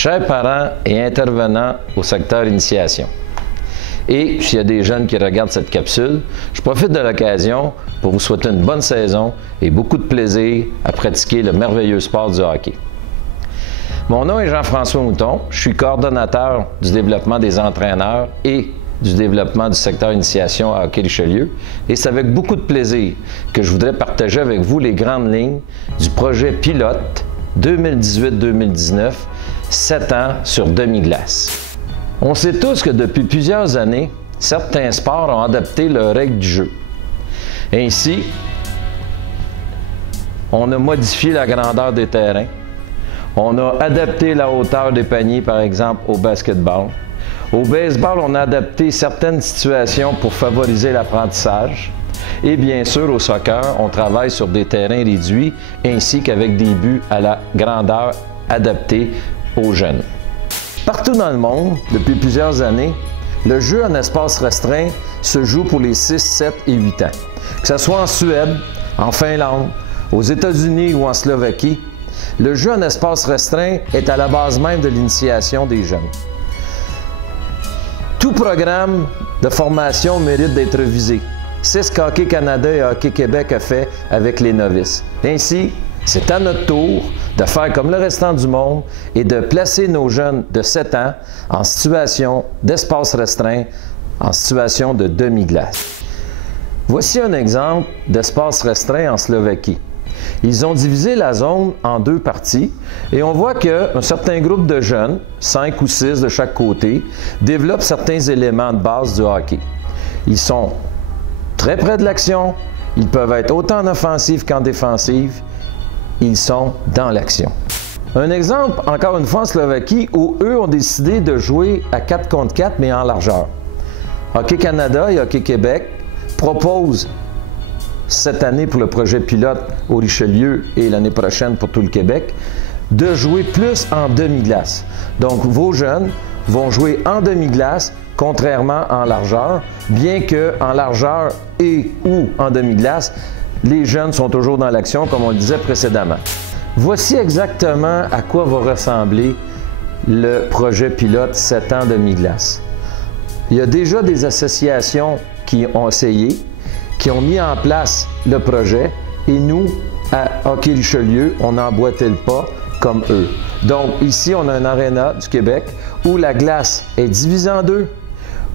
Chers parents et intervenants au secteur initiation. Et s'il y a des jeunes qui regardent cette capsule, je profite de l'occasion pour vous souhaiter une bonne saison et beaucoup de plaisir à pratiquer le merveilleux sport du hockey. Mon nom est Jean-François Mouton, je suis coordonnateur du développement des entraîneurs et du développement du secteur initiation à Hockey Richelieu, et c'est avec beaucoup de plaisir que je voudrais partager avec vous les grandes lignes du projet pilote 2018-2019, 7 ans sur demi-glace. On sait tous que depuis plusieurs années, certains sports ont adapté leurs règles du jeu. Ainsi, on a modifié la grandeur des terrains, on a adapté la hauteur des paniers, par exemple, au basketball. Au baseball, on a adapté certaines situations pour favoriser l'apprentissage. Et bien sûr, au soccer, on travaille sur des terrains réduits ainsi qu'avec des buts à la grandeur adaptée aux jeunes. Partout dans le monde, depuis plusieurs années, le jeu en espace restreint se joue pour les 6, 7 et 8 ans. Que ce soit en Suède, en Finlande, aux États-Unis ou en Slovaquie, le jeu en espace restreint est à la base même de l'initiation des jeunes. Tout programme de formation mérite d'être visé. C'est ce qu'Hockey Canada et Hockey Québec a fait avec les novices. Ainsi, c'est à notre tour de faire comme le restant du monde et de placer nos jeunes de 7 ans en situation d'espace restreint, en situation de demi-glace. Voici un exemple d'espace restreint en Slovaquie. Ils ont divisé la zone en 2 parties et on voit qu'un certain groupe de jeunes, 5 ou 6 de chaque côté, développent certains éléments de base du hockey. Ils sont très près de l'action, ils peuvent être autant en offensive qu'en défensive, ils sont dans l'action. Un exemple, encore une fois en Slovaquie, où eux ont décidé de jouer à 4 contre 4 mais en largeur. Hockey Canada et Hockey Québec proposent cette année pour le projet pilote au Richelieu et l'année prochaine pour tout le Québec, de jouer plus en demi-glace. Donc, vos jeunes vont jouer en demi-glace, contrairement en largeur, bien qu'en largeur et ou en demi-glace, les jeunes sont toujours dans l'action, comme on le disait précédemment. Voici exactement à quoi va ressembler le projet pilote 7 ans demi-glace. Il y a déjà des associations qui ont essayé, qui ont mis en place le projet, et nous, à Hockey Richelieu, on n'emboîtait le pas comme eux. Donc ici, on a un aréna du Québec où la glace est divisée en 2,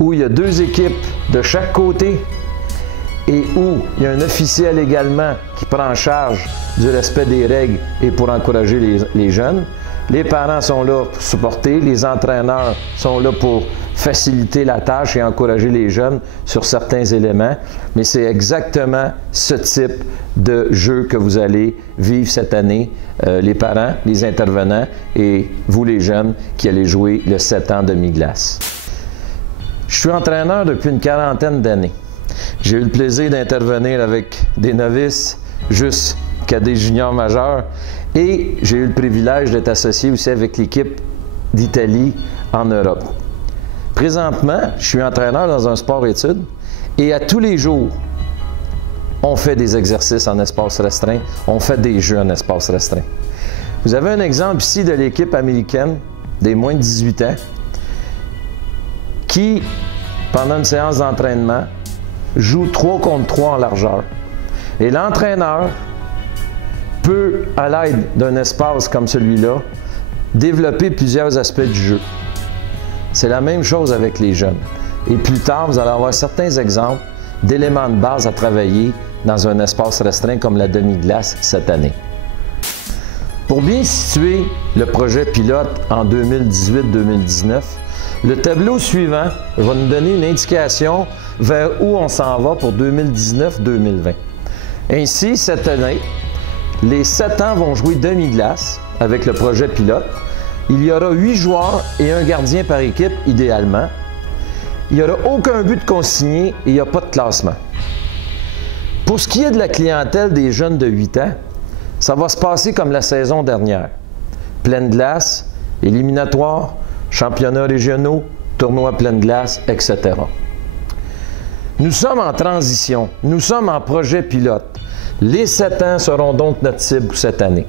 où il y a 2 équipes de chaque côté et où il y a un officiel également qui prend en charge du respect des règles et pour encourager les jeunes. Les parents sont là pour supporter, les entraîneurs sont là pour faciliter la tâche et encourager les jeunes sur certains éléments. Mais c'est exactement ce type de jeu que vous allez vivre cette année, les parents, les intervenants et vous les jeunes qui allez jouer le 7 ans demi-glace. Je suis entraîneur depuis une 40aine d'années. J'ai eu le plaisir d'intervenir avec des novices jusqu'à des juniors majeurs et j'ai eu le privilège d'être associé aussi avec l'équipe d'Italie en Europe. Présentement, je suis entraîneur dans un sport-études et à tous les jours, on fait des exercices en espace restreint, on fait des jeux en espace restreint. Vous avez un exemple ici de l'équipe américaine des moins de 18 ans qui, pendant une séance d'entraînement, joue 3 contre 3 en largeur. Et l'entraîneur peut, à l'aide d'un espace comme celui-là, développer plusieurs aspects du jeu. C'est la même chose avec les jeunes. Et plus tard, vous allez avoir certains exemples d'éléments de base à travailler dans un espace restreint comme la demi-glace cette année. Pour bien situer le projet pilote en 2018-2019, le tableau suivant va nous donner une indication vers où on s'en va pour 2019-2020. Ainsi, cette année, les 7 ans vont jouer demi-glace avec le projet pilote. Il y aura 8 joueurs et un gardien par équipe, idéalement. Il n'y aura aucun but de consigné et il n'y a pas de classement. Pour ce qui est de la clientèle des jeunes de 8 ans, ça va se passer comme la saison dernière. Pleine glace, éliminatoire, championnats régionaux, tournois pleine glace, etc. Nous sommes en transition, nous sommes en projet pilote. Les 7 ans seront donc notre cible pour cette année.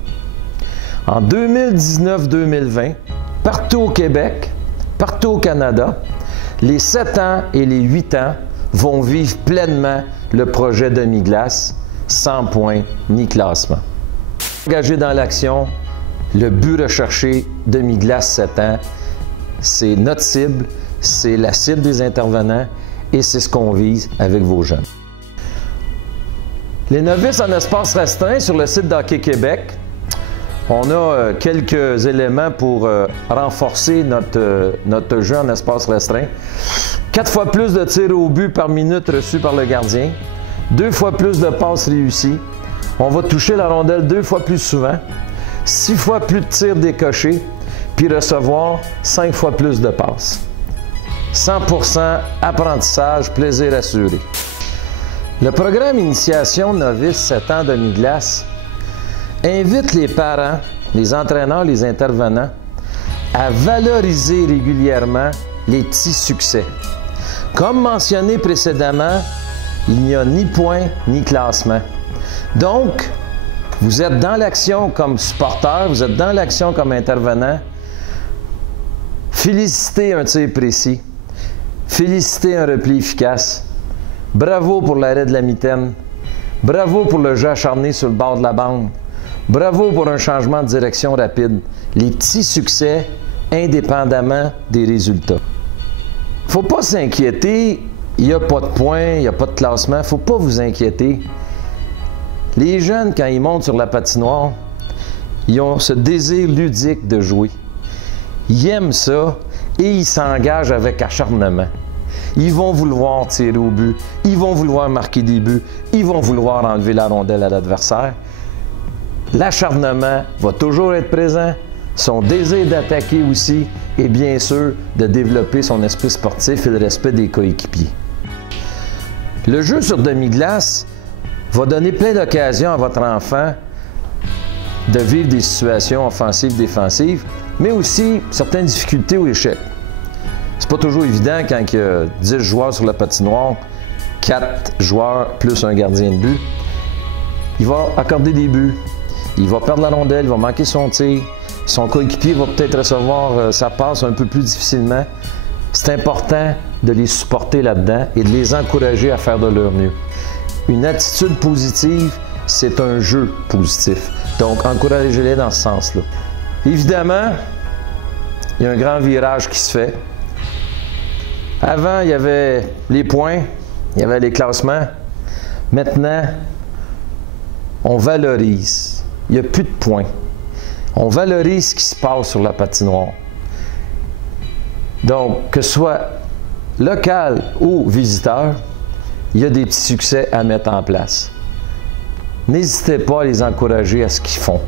En 2019-2020, partout au Québec, partout au Canada, les 7 ans et les 8 ans vont vivre pleinement le projet demi-glace, sans points ni classement. Engagé dans l'action, le but recherché demi-glace 7 ans, c'est notre cible, c'est la cible des intervenants et c'est ce qu'on vise avec vos jeunes. Les novices en espace restreint sur le site d'Hockey Québec, on a quelques éléments pour renforcer notre jeu en espace restreint. 4 fois plus de tirs au but par minute reçus par le gardien, 2 fois plus de passes réussies. On va toucher la rondelle 2 fois plus souvent, 6 fois plus de tirs décochés, puis recevoir 5 fois plus de passes. 100% apprentissage, plaisir assuré. Le programme Initiation Novice 7 ans demi-glace invite les parents, les entraîneurs, les intervenants à valoriser régulièrement les petits succès. Comme mentionné précédemment, il n'y a ni point ni classement. Donc, vous êtes dans l'action comme supporter, vous êtes dans l'action comme intervenant. Félicitez un tir précis. Félicitez un repli efficace. Bravo pour l'arrêt de la mitaine. Bravo pour le jeu acharné sur le bord de la bande. Bravo pour un changement de direction rapide. Les petits succès indépendamment des résultats. Il ne faut pas s'inquiéter, il n'y a pas de points, il n'y a pas de classement, il ne faut pas vous inquiéter. Les jeunes, quand ils montent sur la patinoire, ils ont ce désir ludique de jouer. Ils aiment ça et ils s'engagent avec acharnement. Ils vont vouloir tirer au but, ils vont vouloir marquer des buts, ils vont vouloir enlever la rondelle à l'adversaire. L'acharnement va toujours être présent, son désir d'attaquer aussi, et bien sûr de développer son esprit sportif et le respect des coéquipiers. Le jeu sur demi-glace va donner plein d'occasions à votre enfant de vivre des situations offensives, défensives, mais aussi certaines difficultés ou échecs. C'est pas toujours évident quand il y a 10 joueurs sur la patinoire, 4 joueurs plus un gardien de but. Il va accorder des buts, il va perdre la rondelle, il va manquer son tir, son coéquipier va peut-être recevoir sa passe un peu plus difficilement. C'est important de les supporter là-dedans et de les encourager à faire de leur mieux. Une attitude positive, c'est un jeu positif. Donc, encouragez-les dans ce sens-là. Évidemment, il y a un grand virage qui se fait. Avant, il y avait les points, il y avait les classements. Maintenant, on valorise. Il n'y a plus de points. On valorise ce qui se passe sur la patinoire. Donc, que ce soit local ou visiteur, il y a des petits succès à mettre en place. N'hésitez pas à les encourager à ce qu'ils font.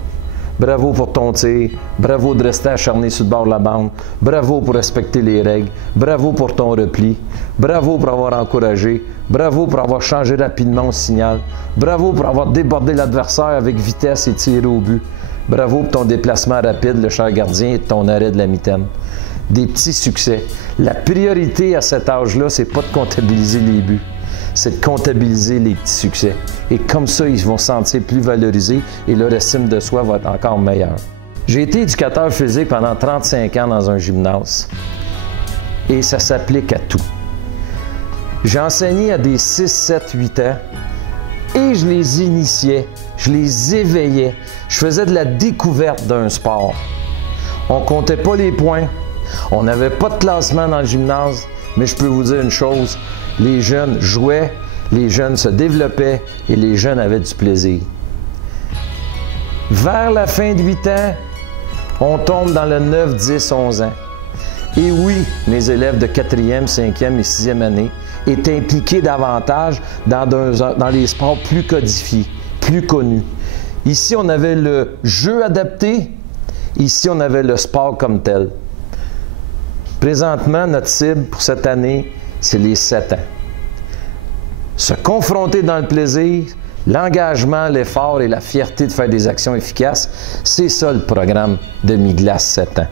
Bravo pour ton tir, bravo de rester acharné sur le bord de la bande, bravo pour respecter les règles, bravo pour ton repli, bravo pour avoir encouragé, bravo pour avoir changé rapidement au signal, bravo pour avoir débordé l'adversaire avec vitesse et tiré au but, bravo pour ton déplacement rapide, le cher gardien, et ton arrêt de la mitaine. Des petits succès. La priorité à cet âge-là, c'est pas de comptabiliser les buts, c'est de comptabiliser les petits succès. Et comme ça, ils vont se sentir plus valorisés et leur estime de soi va être encore meilleure. J'ai été éducateur physique pendant 35 ans dans un gymnase. Et ça s'applique à tout. J'ai enseigné à des 6, 7, 8 ans et je les initiais, je les éveillais. Je faisais de la découverte d'un sport. On comptait pas les points. On n'avait pas de classement dans le gymnase, mais je peux vous dire une chose, les jeunes jouaient, les jeunes se développaient et les jeunes avaient du plaisir. Vers la fin de 8 ans, on tombe dans le 9, 10, 11 ans. Et oui, mes élèves de 4e, 5e et 6e année étaient impliqués davantage dans les sports plus codifiés, plus connus. Ici, on avait le jeu adapté, ici, on avait le sport comme tel. Présentement, notre cible pour cette année, c'est les 7 ans. Se confronter dans le plaisir, l'engagement, l'effort et la fierté de faire des actions efficaces, c'est ça le programme Demi-glace 7 ans.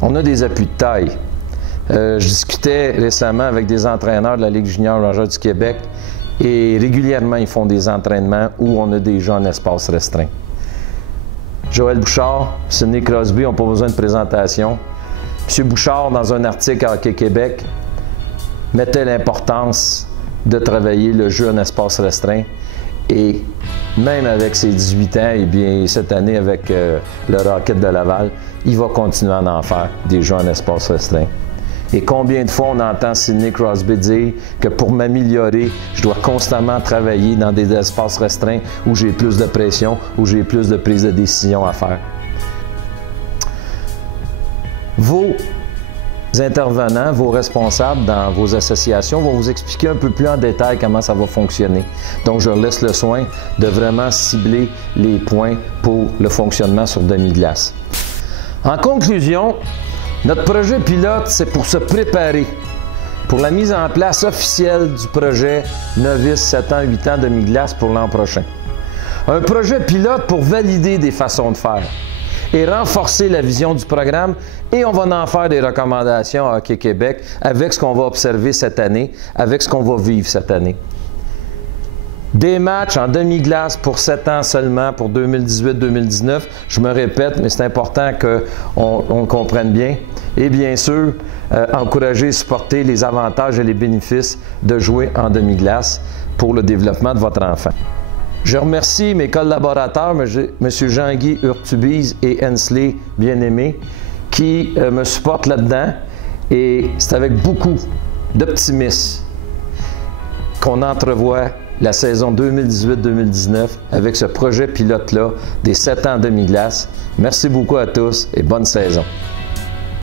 On a des appuis de taille. Je discutais récemment avec des entraîneurs de la Ligue junior majeure du Québec et régulièrement, ils font des entraînements où on a des gens en espace restreint. Joël Bouchard, Sidney Crosby n'ont pas besoin de présentation. M. Bouchard, dans un article à Hockey Québec, mettait l'importance de travailler le jeu en espace restreint. Et même avec ses 18 ans, et bien cette année avec le Rocket de Laval, il va continuer à en faire des jeux en espace restreint. Et combien de fois on entend Sidney Crosby dire que pour m'améliorer, je dois constamment travailler dans des espaces restreints où j'ai plus de pression, où j'ai plus de prise de décision à faire. Vos intervenants, vos responsables dans vos associations vont vous expliquer un peu plus en détail comment ça va fonctionner. Donc, je leur laisse le soin de vraiment cibler les points pour le fonctionnement sur demi-glace. En conclusion, notre projet pilote, c'est pour se préparer pour la mise en place officielle du projet Novice 7 ans, 8 ans demi-glace pour l'an prochain. Un projet pilote pour valider des façons de faire et renforcer la vision du programme, et on va en faire des recommandations à Hockey Québec avec ce qu'on va observer cette année, avec ce qu'on va vivre cette année. Des matchs en demi-glace pour 7 ans seulement, pour 2018-2019. Je me répète, mais c'est important qu'on le comprenne bien. Et bien sûr, encourager et supporter les avantages et les bénéfices de jouer en demi-glace pour le développement de votre enfant. Je remercie mes collaborateurs, M. Jean-Guy Urtubise et Hensley Bien-Aimé, qui me supportent là-dedans. Et c'est avec beaucoup d'optimisme qu'on entrevoit la saison 2018-2019 avec ce projet pilote-là des 7 ans en demi-glace. Merci beaucoup à tous et bonne saison.